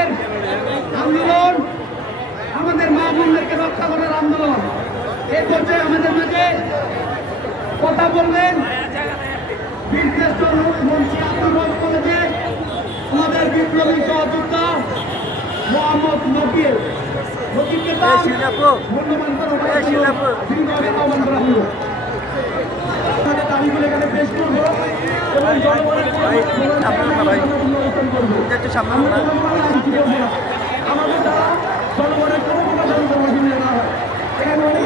আমাদের আন্দোলন আমাদের মা বোনদেরকে রক্ষা করার আন্দোলন। এই পর্যায়ে আমাদের মাঝে কথা বলবেন কলেজে আমাদের বিপ্লবী সহযোদ্ধা মোহাম্মদ নকির নকিরকে মূল্যবান করে আমাদের এখানে পেশ করব এবং জনগণের। আমাদের দ্বারা জনগণের কোনো প্রকার না হয়। এখানে অনেক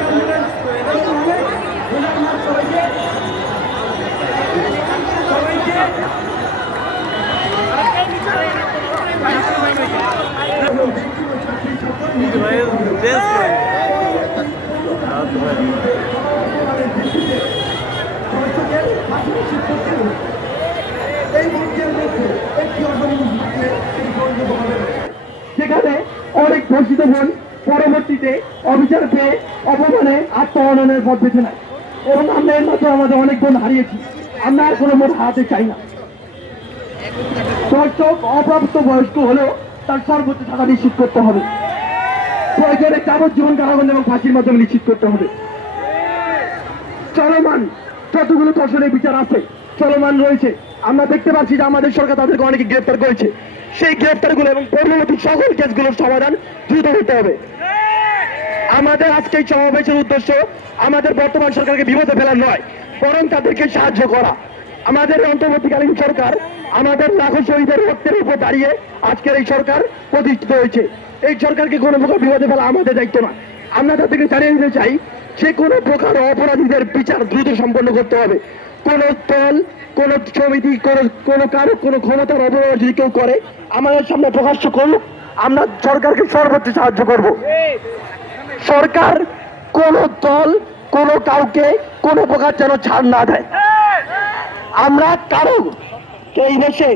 পাশে নিশ্চিত করতে হবে। এই মঞ্চের মধ্যে একটি অর্থনীতিকে সেখানে অনেক ধর্ষিত বোন পরবর্তীতে অবিচার পেয়ে অপমানে, আত্মহননের পথ বেছে নেয়। এবং আমরা এর মাধ্যমে আমাদের অনেক বোন হারিয়েছি। আমরা আর কোনো মন হারাতে চাই না। দর্শক, অপ্রাপ্ত বয়স্ক হলেও তার সর্বোচ্চ থাকা নিশ্চিত করতে হবে। প্রয়োজনে যাবজ্জীবন কারাবন্ধ এবং ফাঁসির মাধ্যমে নিশ্চিত করতে হবে। চলমান যতগুলো ধর্ষণের বিচার আছে, চলমান রয়েছে। আমরা দেখতে পাচ্ছি যে আমাদের সরকার তাদেরকে অনেকে গ্রেপ্তার করেছে। সেই গ্রেপ্তারগুলো এবং পরবর্তী সকল কেসগুলোর সমাধান দ্রুত হতে হবে। আমাদের আজকে এই সমাবেশের উদ্দেশ্য আমাদের বর্তমান সরকারকে বিপদে ফেলা নয়, বরং তাদেরকে সাহায্য করা। আমাদের অন্তর্বর্তীকালীন সরকার আমাদের লাখো শহীদের রক্তের উপর দাঁড়িয়ে আজকের এই সরকার প্রতিষ্ঠিত হয়েছে। এই সরকারকে কোনো প্রকার বিপদে ফেলা আমাদের দায়িত্ব না। আমরা তাদেরকে জানিয়ে দিতে চাই, যে কোনো প্রকার অপরাধীদের বিচার দ্রুত সম্পন্ন করতে হবে। কোন দল, কোন সমিতি, কোন কারও কোনো ক্ষমতার অপব্যবহার যদি কেউ করে, আমাদের সামনে প্রকাশ্য করুক, আমরা সরকারকে সর্বোচ্চ সাহায্য করব। সরকার কোন দল, কোন কাউকে কোন প্রকার যেন ছাড় না দেয়। আমরা কারও এই দেশে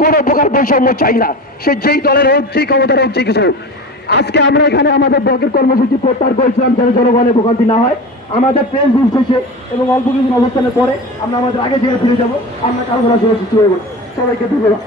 কোন প্রকার বৈষম্য চাই না। সে যেই দলের হোক যেই ক্ষমতার হোক যে কিছু হোক আজকে আমরা এখানে আমাদের ব্লকের কর্মসূচি প্রত্যাহার করেছিলাম যেন জনগণের ভোগান্তি না হয়। আমাদের ট্রেন দূর শেষে এবং অল্প কিছু অবস্থানের পরে আমরা আমাদের আগে জেলে ফিরে যাব। আমরা কারও কোনো সৃষ্টি হয়ে সবাইকে ধন্যবাদ।